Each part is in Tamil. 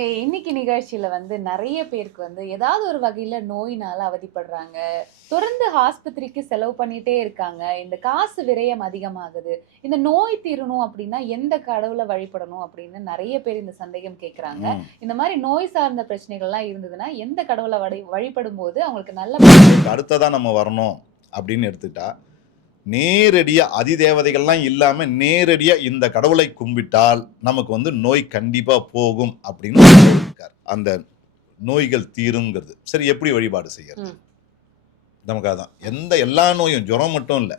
இன்னைக்கு நிகழ்ச்சியில வந்து நெறைய பேருக்கு வந்து ஏதாவது ஒரு வகையில நோயினால அவதிப்படுறாங்க. தொடர்ந்து ஆஸ்பத்திரிக்கு செலவு பண்ணிட்டே இருக்காங்க. இந்த காசு விரயம் அதிகமாகுது. இந்த நோய் தீரணும் அப்படின்னா எந்த கடவுள வழிபடணும் அப்படின்னு நெறைய பேர் இந்த சந்தேகம் கேட்கறாங்க. இந்த மாரி நோய் சார்ந்த பிரச்சனைகள்லாம் இருந்ததுன்னா எந்த கடவுள வழி வழிபடும்போது அவங்களுக்கு நல்ல இதுக்கு அடுத்ததா நம்ம வரணும் அப்படின்னு எடுத்துக்கிட்டா நேரடியா அதிதேவதைகள்லாம் இல்லாம நேரடியா இந்த கடவுளை கும்பிட்டால் நமக்கு வந்து நோய் கண்டிப்பா போகும் அப்படின்னு இருக்கார் அந்த நோய்கள் தீருங்கிறது. சரி எப்படி வழிபாடு செய்யறது. நமக்கு அதான். எந்த எல்லா நோயும் ஜுரம் மட்டும் இல்ல.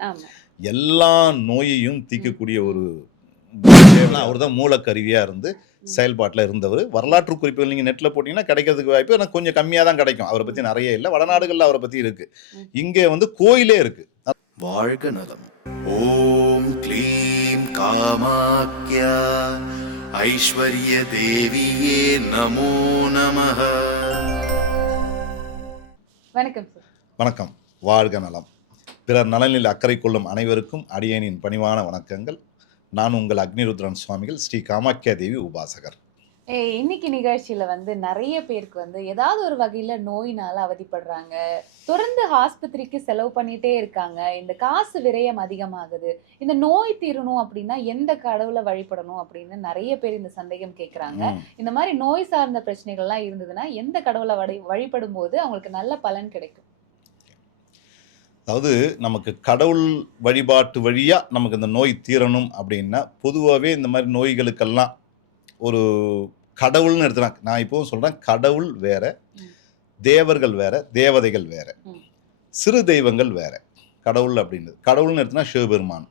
எல்லா நோயையும் தீர்க்கக்கூடிய ஒரு அவர் தான் மூலக்கருவியா இருந்து செயல்பாட்டில் இருந்தவர். வரலாற்று குறிப்புகள் நீங்கள் நெட்டில் போட்டிங்கன்னா கிடைக்கிறதுக்கு வாய்ப்பு ஆனால் கொஞ்சம் கம்மியாக தான் கிடைக்கும். அவரை பற்றி நிறைய இல்லை. வடநாடுகளில் அவரை பற்றி இருக்கு. ம். இங்கே வந்து கோயிலே இருக்கு. வாழ்க நலம். ஓம் க்ளீம் காமாக்யா. ஐஸ்வர்ய தேவியே நமோ நமः வணக்கம் சார். வணக்கம். வாழ்க நலம். பிறர் நலனில் அக்கறை கொள்ளும் அனைவருக்கும் அடியேனின் பணிவான வணக்கங்கள். நான் உங்கள் அக்னிருத்ரன் சுவாமிகள் ஸ்ரீ காமாக்கியா தேவி உபாசகர். இன்னைக்கு நிகழ்ச்சியில வந்து நெறைய பேருக்கு வந்து ஏதாவது ஒரு வகையில நோயினால அவதிப்படுறாங்க. தொடர்ந்து ஆஸ்பத்திரிக்கு செலவு பண்ணிட்டே இருக்காங்க. இந்த காசு விரயம் அதிகமாகுது. இந்த நோய் தீரணும் அப்படின்னா எந்த கடவுள வழிபடணும் அப்படின்னு நெறைய பேர் இந்த சந்தேகம் கேட்கறாங்க. இந்த மாரி நோய் சார்ந்த பிரச்சனைகள்லாம் இருந்ததுன்னா எந்த கடவுள வழி வழிபடும்போது அவங்களுக்கு நல்ல பலன் கிடைக்கும்? அதாவது நமக்கு கடவுள் வழிபாட்டு வழியா நமக்கு இந்த நோய் தீரணும் அப்படின்னா பொதுவாகவே இந்த மாதிரி நோய்களுக்கெல்லாம் ஒரு கடவுள்னு எடுத்துனா நான் இப்போவும் சொல்றேன் கடவுள் வேற. தேவர்கள் வேற தேவதைகள் வேற. சிறு தெய்வங்கள் வேற கடவுள் அப்படின்றது கடவுள்னு எடுத்தனா சிவபெருமான்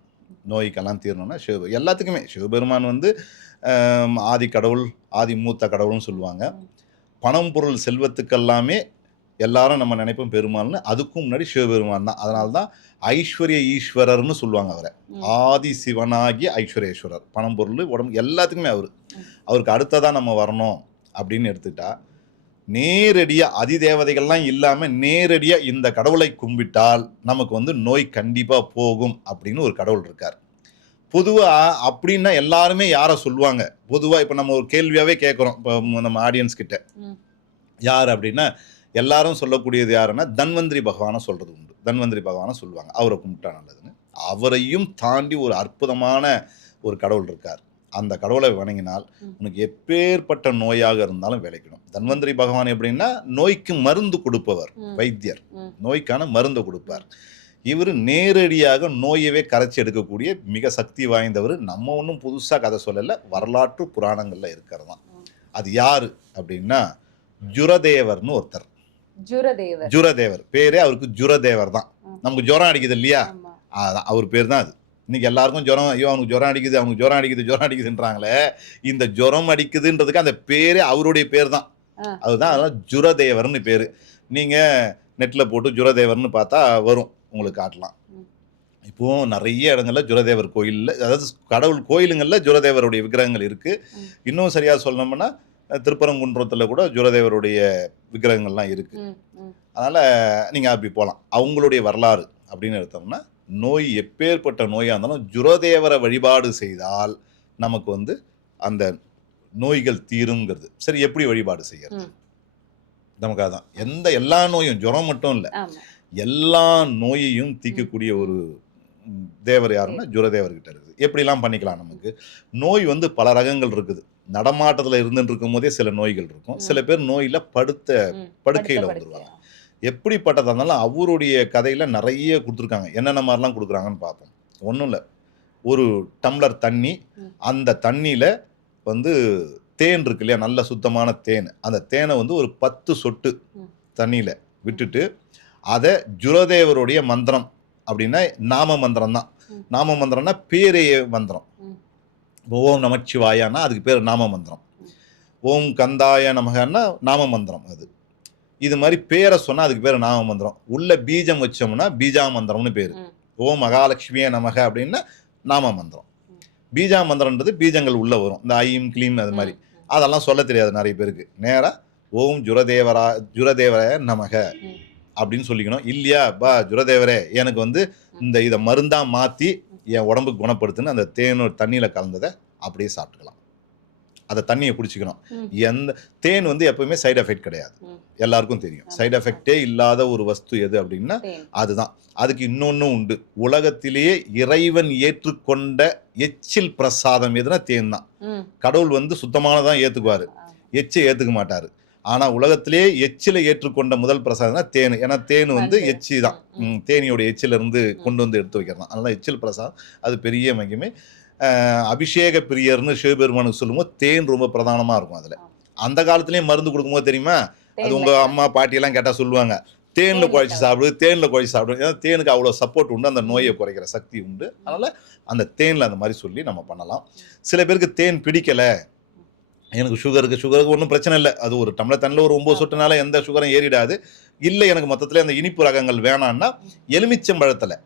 நோய்க்கெல்லாம் தீரணும்னா சிவ எல்லாத்துக்குமே சிவபெருமான் வந்து ஆதி கடவுள் ஆதி மூத்த கடவுள்னு சொல்லுவாங்க. பணம் பொருள் செல்வத்துக்கெல்லாமே எல்லாரும் நம்ம நினைப்போம் பெருமாள்னு அதுக்கும் முன்னாடி சிவபெருமான் தான். அதனால தான் ஐஸ்வர்ய ஈஸ்வரர்னு சொல்லுவாங்க அவரை. ஆதி சிவனாகிய ஐஸ்வர்யேஸ்வரர் பணம் பொருள் உடம்பு எல்லாத்துக்குமே அவர். அவருக்கு அடுத்ததா நம்ம வரணும் அப்படின்னு எடுத்துக்கிட்டா நேரடியா அதிதேவதைகள்லாம் இல்லாம நேரடியா இந்த கடவுளை கும்பிட்டால் நமக்கு வந்து நோய் கண்டிப்பா போகும் அப்படின்னு ஒரு கடவுள் இருக்கார். பொதுவா அப்படின்னா எல்லாருமே யாரை சொல்லுவாங்க? பொதுவா இப்ப நம்ம ஒரு கேள்வியாவே கேட்குறோம். இப்போ நம்ம ஆடியன்ஸ் கிட்ட. யார் அப்படின்னா எல்லாரும் சொல்லக்கூடியது யாருன்னா தன்வந்திரி பகவானை சொல்றது உண்டு. தன்வந்திரி பகவானை சொல்லுவாங்க. அவரை கும்பிட்டா நல்லதுன்னு. அவரையும் தாண்டி ஒரு அற்புதமான ஒரு கடவுள் இருக்கார். அந்த கடவுளை வணங்கினால். உனக்கு எப்பேற்பட்ட நோயாக இருந்தாலும் விளைக்கணும். தன்வந்திரி பகவான் எப்படின்னா நோய்க்கு மருந்து கொடுப்பவர். வைத்தியர். நோய்க்கான மருந்து கொடுப்பார். இவர் நேரடியாக நோயவே கரைச்சி எடுக்கக்கூடிய மிக சக்தி வாய்ந்தவர். நம்ம ஒன்றும் புதுசாக கதை சொல்லலை. வரலாற்று புராணங்கள்ல இருக்கிறது தான் ம். அது யாரு அப்படின்னா ஜுரதேவர்னு ஒருத்தர். ஜுரதேவர். ஜுரதேவர் பேரே அவருக்கு ஜுரதேவர் தான். நமக்கு ஜுரம் அடிக்குது இல்லையா. அதான் அவர் பேர் தான் அது இன்னைக்கு எல்லாருக்கும் ஜுரம் ஐயோ அவனுக்கு ஜுரம் அடிக்குது அவனுக்கு ஜுரம் அடிக்குது ஜுரம் அடிக்குதுன்றாங்களே இந்த ஜுரம் அடிக்குதுன்றதுக்கு அந்த பேரே அவருடைய பேர் தான். அதுதான் அதெல்லாம் ஜுரதேவர்னு பேர் நீங்கள் நெட்டில் போட்டு ஜுரதேவர்னு பார்த்தா வரும் உங்களுக்கு காட்டலாம். இப்போ நிறைய இடங்கள்ல ஜுரதேவர் கோயிலில் அதாவது கடவுள் கோயிலுங்களில் ஜுரதேவருடைய விக்கிரகங்கள் இருக்கு ம். இன்னும் சரியா சொல்லணும்னா திருப்பரங்குன்றத்தில் கூட ஜுரதேவருடைய விக்கிரகங்கள்லாம் இருக்கு. ம். ம். அதனால நீங்க அப்படி போகலாம் அவங்களுடைய வரலாறு அப்படின்னு எடுத்தோம்னா நோய் எப்பேற்பட்ட நோயாக இருந்தாலும் ஜுரதேவரை வழிபாடு செய்தால் நமக்கு வந்து அந்த நோய்கள் தீருங்கிறது. சரி எப்படி வழிபாடு செய்யறது. நமக்கு அதான். எந்த எல்லா நோயும் ஜுரம் மட்டும் இல்லை. எல்லா நோயையும் தீர்க்கக்கூடிய ஒரு தேவர் யாருன்னா ஜுரதேவர்கிட்ட இருக்குது. எப்படிலாம் பண்ணிக்கலாம் நமக்கு? நோய் வந்து பல ரகங்கள் இருக்குது. நடமாட்டத்தில் இருந்துட்டு இருக்கும் போதே சில நோய்கள் இருக்கும் சில பேர் நோயில படுத்த. படுக்கையில படுத்த வந்துருவாங்க. எப்படிப்பட்டதா இருந்தாலும் அவருடைய கதையில நிறைய கொடுத்துருக்காங்க என்னென்ன மாதிரிலாம் கொடுக்குறாங்கன்னு பார்ப்போம் ஒன்றும் இல்லை ஒரு டம்ளர் தண்ணி. அந்த தண்ணியில வந்து தேன் இருக்கு இல்லையா நல்ல சுத்தமான தேன் அந்த தேனை வந்து ஒரு பத்து சொட்டு. தண்ணியில விட்டுட்டு அதை ஜுரதேவருடைய மந்திரம் அப்படின்னா நாம மந்திரம் தான். நாம மந்திரம்னா பேரைய மந்திரம் ஓம் நமச்சிவாயான்னா அதுக்கு பேர் நாம மந்திரம். ஓம் கந்தாய நமகன்னா நாம மந்திரம் அது இது மாதிரி பேரை சொன்னா அதுக்கு பேர் நாம மந்திரம் உள்ள பீஜம் வச்சோம்னா பீஜா மந்திரம்னு பேர். ஓம் மகாலட்சுமியே நமக அப்படின்னா நாம மந்திரம். பீஜா மந்திரம்ன்றது பீஜங்கள் உள்ள வரும் இந்த ஐம் கிளீம் அது மாதிரி. அதெல்லாம் சொல்ல தெரியாது நிறைய பேருக்கு நேரா ஓம் ஜுரதேவரா ஜுரதேவர நமக. அப்படின்னு சொல்லிக்கணும் இல்லையா பா ஜுரதேவரே எனக்கு வந்து இந்த இதை மருந்தா மாத்தி என் உடம்புக்கு குணப்படுத்துன்னு அந்த தேனோட தண்ணியில கலந்ததை அப்படியே சாப்பிட்டுக்கலாம் அதை தண்ணியை குடிச்சிக்கணும். எந்த தேன் வந்து எப்பவுமே சைடு எஃபெக்ட் கிடையாது. எல்லாருக்கும் தெரியும். சைடு எஃபெக்டே இல்லாத ஒரு வஸ்து எது அப்படின்னா தேன். அதுதான் அதுக்கு இன்னொன்னும் உண்டு உலகத்திலேயே இறைவன் ஏற்றுக்கொண்ட எச்சில் பிரசாதம் எதுனா தேன் தான். கடவுள் வந்து சுத்தமானதான் ஏத்துக்குவாரு ஆ. எச்சை ஏத்துக்க மாட்டாரு ஆனா உலகத்திலேயே எச்சிலை ஏற்றுக்கொண்ட முதல் பிரசாதம்னா தேன். ஏன்னா தேன் வந்து. எச்சி தான். தேனியோட எச்சில இருந்து கொண்டு வந்து எடுத்து வைக்கிறது தான் அதனால எச்சில் பிரசாதம். அது பெரிய மகிமை. அபிஷேக பிரியர்னு சிவபெருமானுக்கு சொல்லும்போது தேன் ரொம்ப பிரதானமா இருக்கும் அதுல. அந்த காலத்துலயும் மருந்து கொடுக்கும்போது தெரியுமா? அது தேன்ல உங்க அம்மா பாட்டி எல்லாம் கேட்டா சொல்லுவாங்க. தேன்ல குழைச்சி கலந்து. சாப்பிடு தேன்ல குழைச்சி சாப்பிடு. ஏன்னா தேனுக்கு அவ்வளோ சப்போர்ட் உண்டு. அந்த நோயை குறைக்கிற சக்தி உண்டு. அதனால அந்த தேன்ல அந்த மாதிரி சொல்லி நம்ம பண்ணலாம். சில பேருக்கு தேன் பிடிக்கல. எனக்கு சுகருக்கு சுகருக்கு ஒன்றும் பிரச்சனை இல்லை. அது ஒரு டம்ளர் தண்ணில் ஒரு ஒம்பது சொட்டுனால எந்த சுகரும் ஏறிடாது. இல்லை எனக்கு மொத்தத்தில் அந்த இனிப்பு ரகங்கள் வேணான்னா எலுமிச்சம்பழத்தில்.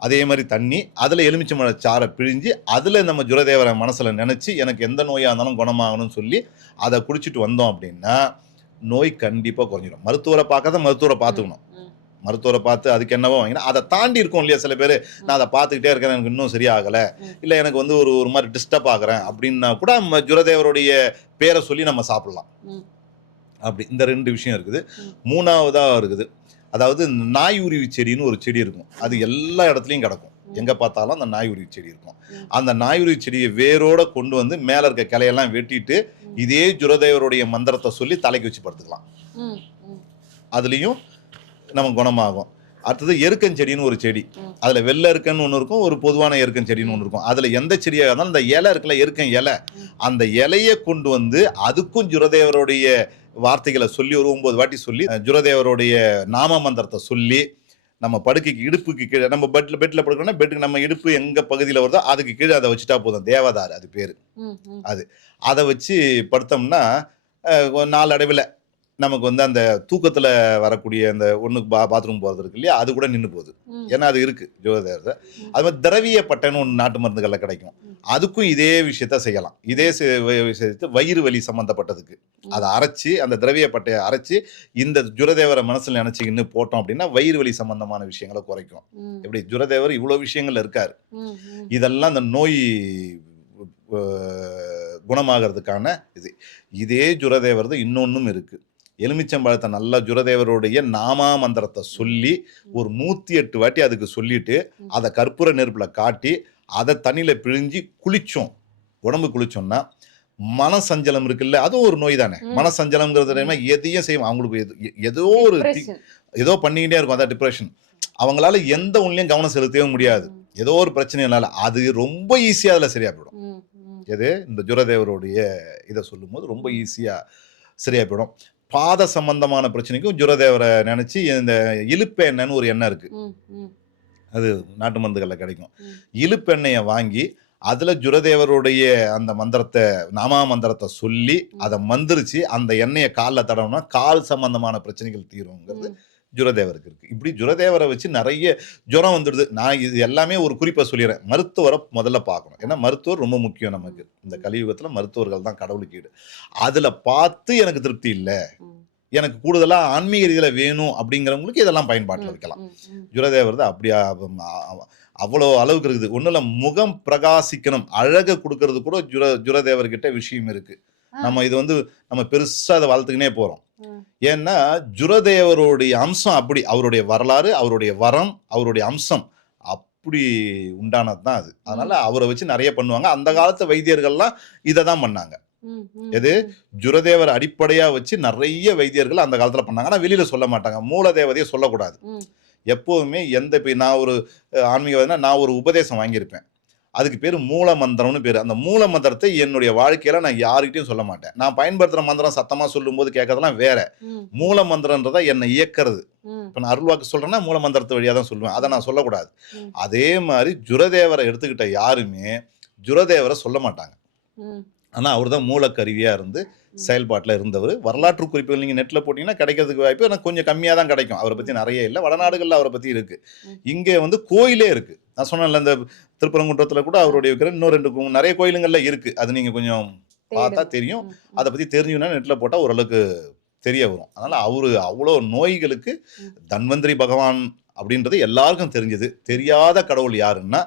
அதே மாதிரி தண்ணி அதில் எலுமிச்சம்பழ சாறை பிழிஞ்சு அதில் நம்ம ஜுரதேவரை மனசில் நினச்சி எனக்கு எந்த நோயாக இருந்தாலும் குணமாகணும்னு சொல்லி அதை குடிச்சிட்டு வந்தோம் அப்படின்னா நோய் கண்டிப்பாக குறைஞ்சிடும் மருத்துவரை பார்க்காத மருத்துவரை பார்த்துக்கணும். மருத்துவரை பார்த்து அதுக்கு என்னவோ வாங்கினா அதை தாண்டி இருக்கும் இல்லையா சில பேர் நான் அதை பார்த்துக்கிட்டே இருக்கேன் எனக்கு இன்னும் சரியாகலை. இல்லை எனக்கு வந்து ஒரு ஒரு மாதிரி டிஸ்டர்ப் ஆகுறேன் அப்படின்னா கூட நம்ம ஜுரதேவருடைய பேரை சொல்லி நம்ம சாப்பிடலாம். அப்படி இந்த ரெண்டு விஷயம் இருக்குது. மூணாவதாக இருக்குது அதாவது நாய் உருவி செடின்னு ஒரு செடி இருக்கும் அது எல்லா இடத்துலையும் கிடக்கும். எங்கே பார்த்தாலும் அந்த நாய் உருவி செடி இருக்கும். அந்த நாய் உருவி செடியை வேரோட கொண்டு வந்து மேலே இருக்க கிளையெல்லாம் வெட்டிட்டு. இதே ஜுரதேவருடைய மந்திரத்தை சொல்லி தலைக்கு வச்சு படுத்துக்கலாம். அதுலேயும் நம்ம குணமாகும் அடுத்தது எருக்கஞ்செடின்னு ஒரு செடி. அதில் வெள்ளை எருக்கன்னு ஒன்று இருக்கும் ஒரு பொதுவான எருக்கன் செடின்னு ஒன்று இருக்கும் அதில் எந்த செடியாக இருந்தாலும் இந்த இலை இருக்குல்ல எருக்கன் இலை. அந்த இலையை கொண்டு வந்து அதுக்கும் ஜுரதேவருடைய வார்த்தைகளை சொல்லி ஒரு ஒன்பது வாட்டி சொல்லி ஜுரதேவருடைய நாம மந்திரத்தை சொல்லி நம்ம படுக்கைக்கு இடுப்புக்கு கீழே நம்ம பெட்டில் பெட்டில் படுக்கணும்னா பெட்டுக்கு நம்ம இடுப்பு எங்கே பகுதியில் வருதோ அதுக்கு கீழே அதை வச்சுட்டா போதும் தேவதார் அது பேர். ம். அதை வச்சு படுத்தோம்னா நாளடைவில் நமக்கு வந்து அந்த தூக்கத்தில் வரக்கூடிய அந்த ஒன்றுக்கு பா பாத்ரூம் போகிறது இருக்கு இல்லையா அது கூட நின்று போகுது. ஏன்னா அது இருக்குது ஜோதிடர் ம். அது மாதிரி திரவிய பட்டைன்னு ஒன்று நாட்டு மருந்துகளில் கிடைக்கும். அதுக்கும் இதே விஷயத்த செய்யலாம் இதே விஷயத்தை வயிறு வலி சம்மந்தப்பட்டதுக்கு. அதை அரைச்சி அந்த திரவிய பட்டையை அரைச்சி இந்த ஜுரதேவரை மனசில் நினச்சிக்கின்னு போட்டோம் அப்படின்னா வயிறு வலி சம்பந்தமான விஷயங்களை குறைக்கும். எப்படி ஜுரதேவர் இவ்வளோ விஷயங்கள் இருக்கார். இதெல்லாம் அந்த நோய் குணமாகிறதுக்கான இது இதே ஜுரதேவரது இன்னொன்றும் இருக்கு எலுமிச்சம்பழத்தை நல்லா ஜுரதேவருடைய நாமா மந்திரத்தை சொல்லி ஒரு நூற்றி எட்டு வாட்டி அதுக்கு சொல்லிட்டு. அதை கற்பூர நெருப்பில் காட்டி அதை தண்ணியில் பிழிஞ்சு குளிச்சோம். உடம்பு குளிச்சோம்னா மனசஞ்சலம் இருக்குல்ல அதுவும் ஒரு நோய் தானே. மனசஞ்சலம்ங்கிறது எதையும் செய்யும் அவங்களுக்கு எது- ஏதோ ஒரு. ஏதோ பண்ணிக்கிட்டே இருக்கும். அதான் டிப்ரெஷன் அவங்களால எந்த ஒன்றுலையும் கவனம் செலுத்தவே முடியாது. ஏதோ ஒரு பிரச்சனைனால அது ரொம்ப ஈஸியாக அதில் சரியா போயிடும். எது? இந்த ஜுரதேவருடைய இதை சொல்லும்போது ரொம்ப ஈஸியாக சரியா போயிடும் பாத சம்பந்தமான பிரச்சனைக்கும் ஜுரதேவரை நினச்சி இந்த இழுப்பு எண்ணெய்னு ஒரு எண்ணெய் இருக்குது. ம். அது நாட்டு மருந்துகளில் கிடைக்கும் ம். இழுப்பெண்ணெயை வாங்கி அதில் ஜுரதேவருடைய அந்த மந்திரத்தை நாமா மந்திரத்தை சொல்லி அதை மந்திரிச்சு அந்த எண்ணெயை காலில் தடவுனா கால் சம்பந்தமான பிரச்சனைகள் தீருங்கிறது. ஜுரதேவருக்கு இருக்கு. இப்படி ஜுரதேவரை வச்சு நிறைய ஜுரம் வந்துடுது. நான் இது எல்லாமே ஒரு குறிப்பை சொல்லிடுறேன் மருத்துவரை முதல்ல பார்க்கணும். ஏன்னா மருத்துவர் ரொம்ப முக்கியம் நமக்கு. இந்த கலியுகத்தில் மருத்துவர்கள் தான் கடவுளுக்கு ஈடு. அதில் பார்த்து எனக்கு திருப்தி இல்லை. எனக்கு கூடுதலாக ஆன்மீக ரீதியில் வேணும் அப்படிங்கிறவங்களுக்கு இதெல்லாம் பயன்பாட்டில் வைக்கலாம். ஜுரதேவர் அப்படியா அவ்வளோ அளவுக்கு இருக்குது. ஒன்றும் இல்லை முகம் பிரகாசிக்கணும். அழகை கொடுக்கறது கூட ஜுர ஜுரதேவர்கிட்ட விஷயம் இருக்கு. ஆ. நம்ம இது வந்து நம்ம பெருசாக அதை வளர்த்துக்கினே போகிறோம் ம். ஏன்னா ஜுரதேவருடைய அம்சம் அப்படி அவருடைய வரலாறு அவருடைய வரம் அவருடைய அம்சம் அப்படி உண்டானது தான் அது. அதனால அவரை வச்சு நிறைய பண்ணுவாங்க. அந்த காலத்து வைத்தியர்கள்லாம் இதை தான் பண்ணாங்க. எது? ஜுரதேவர் அடிப்படையா வச்சு நிறைய வைத்தியர்கள் அந்த காலத்துல பண்ணாங்க. ஆனா வெளியில சொல்ல மாட்டாங்க. மூலதேவதையை சொல்லக்கூடாது. ம். எப்போதுமே எந்த நான் ஒரு ஆன்மீகவாதினா நான் ஒரு உபதேசம் வாங்கியிருப்பேன். அதுக்கு பேர் மூல மந்திரம்னு பேர். அந்த மூல மந்திரத்தை என்னுடைய வாழ்க்கையில நான் யாருக்கிட்டையும் சொல்ல மாட்டேன். நான் பயன்படுத்துற மந்திரம் சத்தமா சொல்லும்போது கேட்கறதெல்லாம் வேற. மூல மந்திரன்றதா என்னை இயக்கிறது. இப்போ நான் அருள்வாக்கு சொல்றேன்னா மூல மந்திரத்தை வழியா தான் சொல்லுவேன். அதை நான் சொல்லக்கூடாது. அதே மாதிரி ஜுரதேவரை எடுத்துக்கிட்ட யாருமே ஜுரதேவரை சொல்ல மாட்டாங்க. ம். ஆனா அவர் தான் மூலக்கருவியா இருந்து செயல்பாட்டில் இருந்தவர். வரலாற்று குறிப்புகள் நீங்கள் நெட்டில் போட்டிங்கன்னா கிடைக்கிறதுக்கு வாய்ப்பு ஆனால் கொஞ்சம் கம்மியாக தான் கிடைக்கும். அவரை பற்றி நிறைய இல்லை. வடநாடுகளில் அவரை பற்றி இருக்குது. இங்கே வந்து கோயிலே இருக்குது நான் சொன்னேன்ல இந்த திருப்பரங்குன்றத்தில் கூட அவருடைய இருக்கிற இன்னும் ரெண்டு நிறைய கோயிலுங்கள்ல இருக்குது அது நீங்கள் கொஞ்சம் பார்த்தா. தெரியும். அதை பற்றி தெரிஞ்சுன்னா நெட்டில் போட்டால் ஓரளவுக்கு தெரிய வரும். அதனால் அவரு அவ்வளோ நோய்களுக்கு. தன்வந்திரி பகவான் அப்படின்றது எல்லாருக்கும் தெரிஞ்சது. தெரியாத கடவுள் யாருன்னா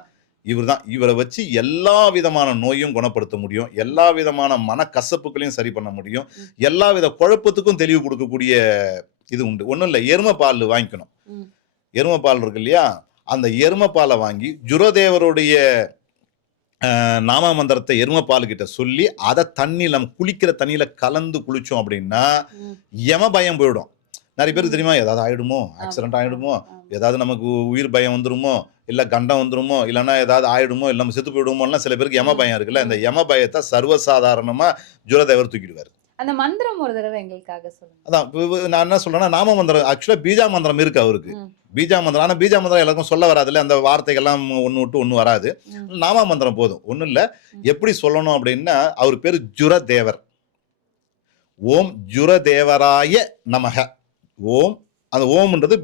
இவர் தான் இவரை வச்சு எல்லா விதமான நோயும் குணப்படுத்த முடியும். எல்லா விதமான மனக்கசப்புகளையும் சரி பண்ண முடியும். எல்லா வித குழப்பத்துக்கும் தெளிவு கொடுக்கக்கூடிய இது உண்டு. ஒன்றும் இல்லை எருமை பால் வாங்கிக்கணும். எருமை பால் இருக்கு இல்லையா? அந்த எருமை பாலை வாங்கி ஜுரதேவருடைய நாம மந்திரத்தை எருமை பால் கிட்ட சொல்லி அதை தண்ணியில் நம்ம குளிக்கிற தண்ணியில கலந்து குளிச்சோம் அப்படின்னா ம். யம பயம் போயிடும். நிறைய பேருக்கு தெரியுமா? ஏதாவது ஆயிடுமோ? ஆக்சிடென்ட் ஆயிடுமோ? ஆமா. ஏதாவது நமக்கு உயிர் பயம் வந்துருமோ? இல்ல கண்டம் வந்துருமோ? இல்லைன்னா ஏதாவது ஆயிடுமோ? இல்லை நம்ம செத்து போயிடுமோலாம் சில பேருக்கு யம பயம் இருக்குல்ல. இந்த யம பயத்தை சர்வசாதாரணமா ஜுரதேவர் தூக்கிடுவார். அந்த மந்திரம் ஒரு தடவை எங்களுக்காக சொல்லுங்க. அதான் நான் என்ன சொல்றேன்னா நாம மந்திரம் ஆக்சுவலா பீஜா மந்திரம் இருக்கு அவருக்கு. பீஜா மந்திரம் ஆனா பீஜா மந்திரம் எல்லாருக்கும் சொல்ல வராதுல்ல அந்த வார்த்தைகள்லாம் ஒன்று விட்டு ஒன்று வராது. நாம மந்திரம் போதும். ஒன்றும் இல்லை. எப்படி சொல்லணும் அப்படின்னா அவர் பேர் ஜுரதேவர். ஓம் ஜுரதேவராய நமக. ஓம் அந்த ஓம்ன்றது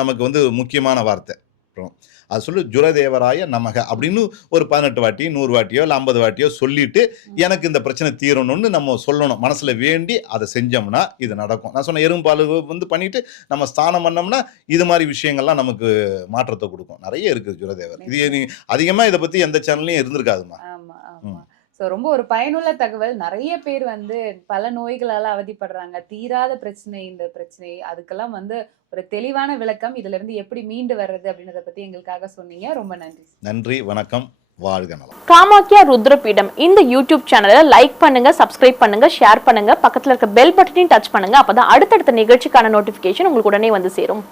நமக்கு வந்து முக்கியமான வார்த்தை. அப்புறம் அது சொல்லி ஜுரதேவராய நமக அப்படின்னு ஒரு பதினெட்டு வாட்டி நூறு வாட்டியோ இல்லை ஐம்பது வாட்டியோ சொல்லிட்டு எனக்கு இந்த பிரச்சனை தீரணும்னு நம்ம சொல்லணும். மனசுல வேண்டி அதை செஞ்சோம்னா இது நடக்கும். நான் சொன்ன எறும்பாலு வந்து பண்ணிட்டு நம்ம ஸ்தானம் பண்ணோம்னா இது மாதிரி விஷயங்கள்லாம் நமக்கு மாற்றத்தை கொடுக்கும். நிறைய இருக்குது ஜுரதேவர். இது நீ அதிகமா இதை பத்தி எந்த சேனல்லையும் இருந்திருக்காதுமா சோ ரொம்ப ஒரு பயனுள்ள தகவல். நிறைய பேர் வந்து பல நோய்களால அவதிப்படுறாங்க. தீராத பிரச்சனை இந்த பிரச்சனை. அதுக்கெல்லாம் வந்து ஒரு தெளிவான விளக்கம். இதுல இருந்து எப்படி மீண்டு வர்றது அப்படின்றத பத்தி எங்களுக்காக சொன்னீங்க. ரொம்ப நன்றி. நன்றி வணக்கம். வாழ்க நலம். காமாக்கியா ருத்ரபீடம். இந்த யூடியூப் சேனலை லைக் பண்ணுங்க சப்ஸ்கிரைப் பண்ணுங்க ஷேர் பண்ணுங்க. பக்கத்துல இருக்க பெல் பட்டனையும் டச் பண்ணுங்க. அப்பதான் அடுத்தடுத்த நிகழ்ச்சிக்கான நோட்டிபிகேஷன் உங்களுக்கு உடனே வந்து சேரும்.